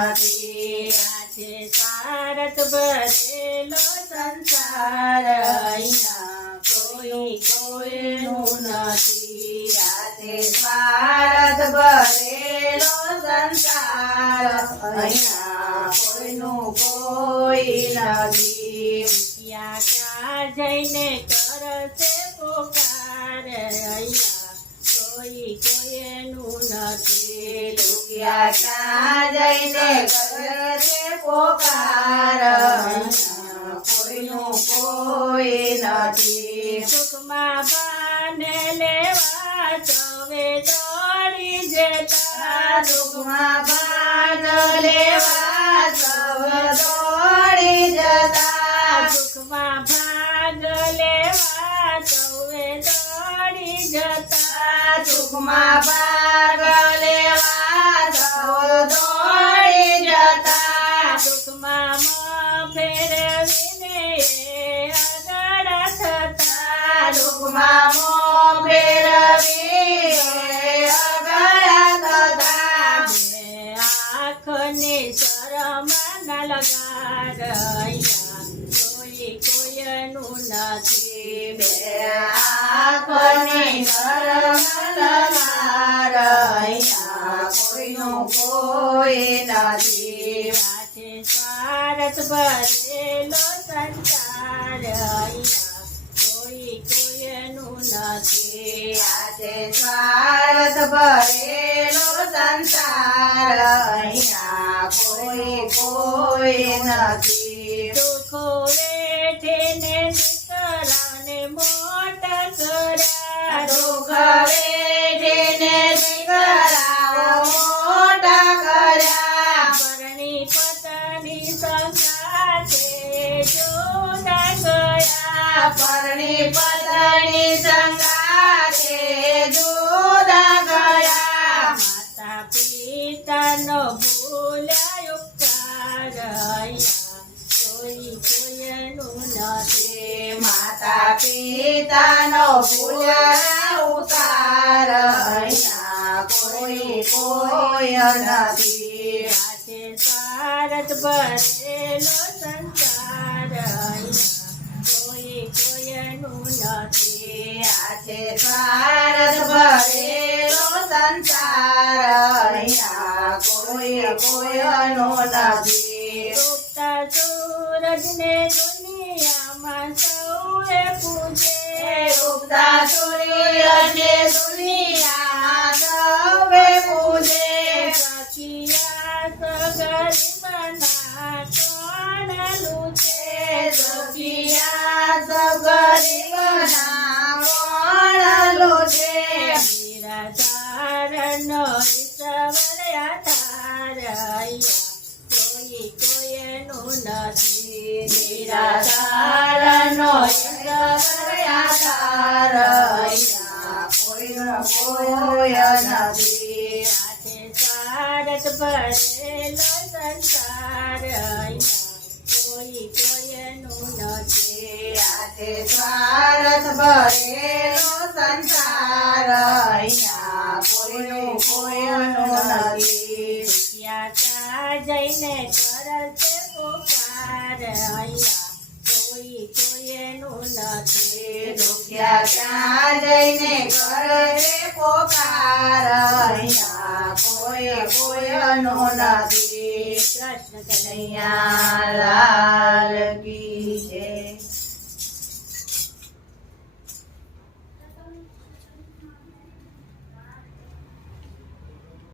નથી આજે સારથ ભરેલો સંસાર અહીંયા કોઈ કોઈનું નથી આજે સ્વાર્થ ભરેલો સંસાર અહીંયા કોઈનું કોઈ નથી ત્યાં ક્યાં જઈને કરશે પોકાર અહીંયા કોઈ કોઈનું નથી દુખિયા ક્યાં જઈને કરશે પોકાર અહીંયા કોઈનું કોઈ નથી સુખમાં પાને લેવા સૌએ દોડી જતા દુઃખમાં ભાગ લેવા સૌ દોડી જતા સુખમાં ભાગ લેવા સૌએ દોડી જતા સુખમાં ભાગ લેવા સૌ દોડી જતા સુખમાં ફેરવીને આગળ થતા દુઃખમાં મોં ફેરવી આગળ થતા આંખને શરમ ન લગાડ અહીંયા કોઈ કોઈનું નથી બે આંખની શરમ લગાડ અહીંયા કોઈનું કોઈ નથી આજે સ્વાર્થ ભરેલો સંસાર અહીંયા કોઈ કોઈનું નથી આજે સ્વાર્થ ભરેલો સંસાર અહીંયા કોઈ નથી દુઃખો વેઠીને દીકરાને મોટા કર્યા દુઃખ વેઠીને દીકરાઓ મોટા કર્યા પરણી પત્ની સંગાતે જુદા ગયા પરણી પત્ની સંગાતે જુદા ગયા માતા પિતાનો ભૂલ્યા ઉપકાર અહીંયા કોઈ કોઈનું નથી માતા પિતાનો ભૂલ્યા ઉતાર અહીંયા કોઈ નથી આજે સ્વાર્થ ભરેલો સંસાર અહીંયા કોઈ કોઈનું નથી આજે સ્વાર્થ ભરેલો સંસાર અહીંયા કોઈનો નથી ઉગતા સૂરજને દુનિયામાં સૌએ પૂજે ઉગતા સૂર્યને દુનિયામાં સૌએ પૂજે સખિયા સગરીબના કોણ લૂછે સખિયા સગરીબના કોણ લૂછે નિરાધારનો ઈશ્વર આધાર અહીંયા કોઈ કોઈનું નથી નિરાધારનો ઈશ્વર આધાર અહીંયા કોઈ નથી આજે સ્વાર્થ ભરેલો સંસાર અહીંયા કોઈ કોઈનું નથી આજે સ્વાર્થ ભરેલો સંસાર અહીંયા કોઈનો નથી ત્યાં જઈને કરશે પોકાર અહીંયા કોઈ કોઈનું નથી દુખ્યા ક્યાં જઈને કરે પોકાર અહીંયા કોઈનો નથી કૃષ્ણ કનૈયા અહીંયા